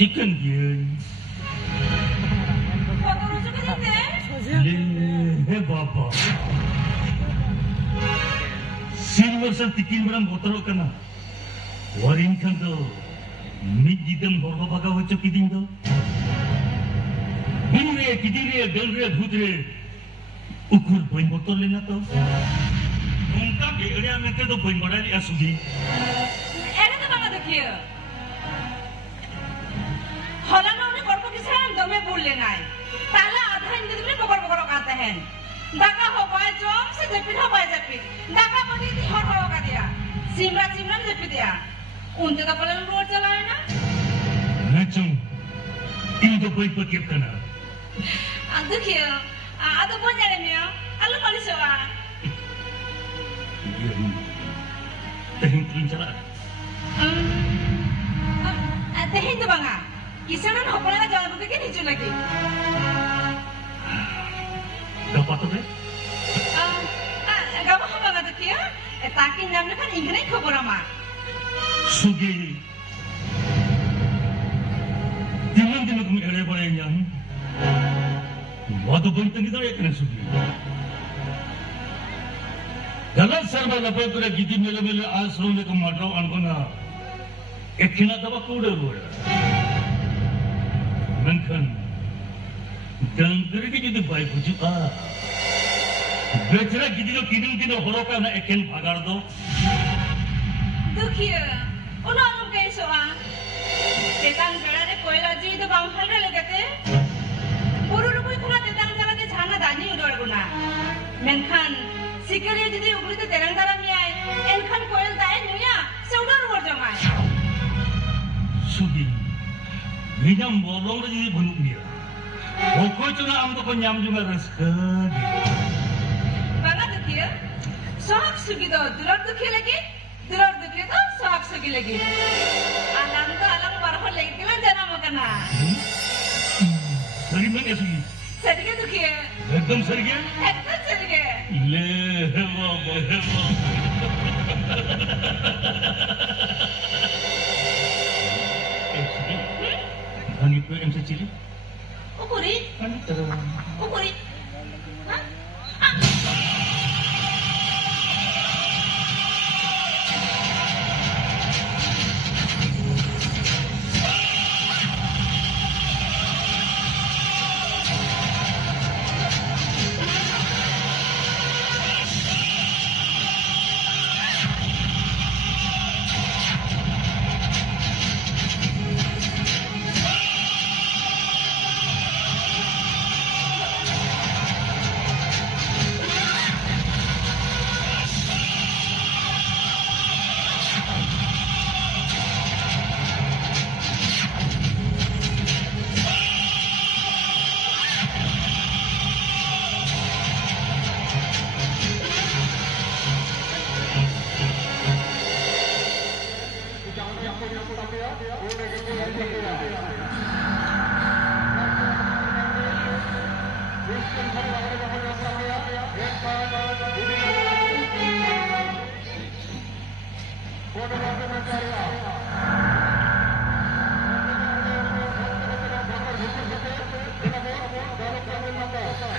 Ikan dia. Kotor juga Le bapa. Silver sa tikin beram botol kana. Warin kan do. Mid jidam horba baga hocho kidin do. Binre kidire delre dhudre. Ukur bain botol lena to. Unka beria mete do bain badali asugi. Era to banga dekhiyo. Holana उन्हें कर्म के साथ दमे बोल लेना है ताला आधा इंद्र में पकड़ पकड़ काटे हैं दाका हो पाए जोम से जपित हो पाए जपित दाका बनी थी हर हो का दिया सिमरा सिमरा जपित दिया उनके तो पहले रोड चलाए ना Nacung, ini do baik pakai kana. अंदर कियो आधा बोल जाने में आलू पानी सेवा Tahin tuin cara. तेहिं तो बंगा किसने ना होपने ना जाने बुके के नीचे लगी Dapat tu deh. गावा हम बंगा तो किया ताकि नामने kan इंग्रजी खबर अमा Sugi. Timun timun kami ada pada yang. Waktu pun kita ya kena sugi. Dalam serba lepas tu dah gigi mele asal le kemadrau angkona. Ekina dapat kuda kuda. Menkan. Dangkari ke jadi baik bujuk Becara gigi lo kidung horoka na eken pagar do. दुखिया उन्होंने हम कहीं सोआ तेतान बेड़ा ने कोयला जी तो बांधल रह लगे थे पुरुष कोई खुला तेतान जला के झाना दानी उड़ाड़ गुना मेंखान सिकरिया जिधे उगली तो तेरंग दारा में आए एनखान कोयल दाए नुया से उड़ाड़ उड़ जमाए Sugi. Minyak bolong jadi bunuk dia. Pokok cuma am tu penyam juga raskan. बांगा दुखिया सोहाग सुगी तो दुलर दुखिया लगी दुलर दुखिया तो सोहाग सुगी लगी आलम तो आलम बारह लगी किला जना मकना Dari mana Sugi? सड़के दुखिया Ekdom sergi? एकदम सड़के Le hewa. Sugi. Angin tu em secili. ukuri Angin terang. ukuri Hah?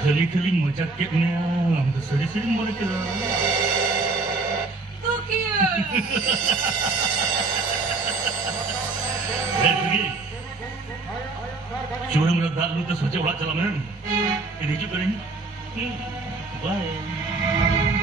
Kali-kali macam keknya, ambil sering-sering boleh kira. दुखिया Sugi. Cuma melihat lu tu saja ulat jalan. Ini juga ni. Bye.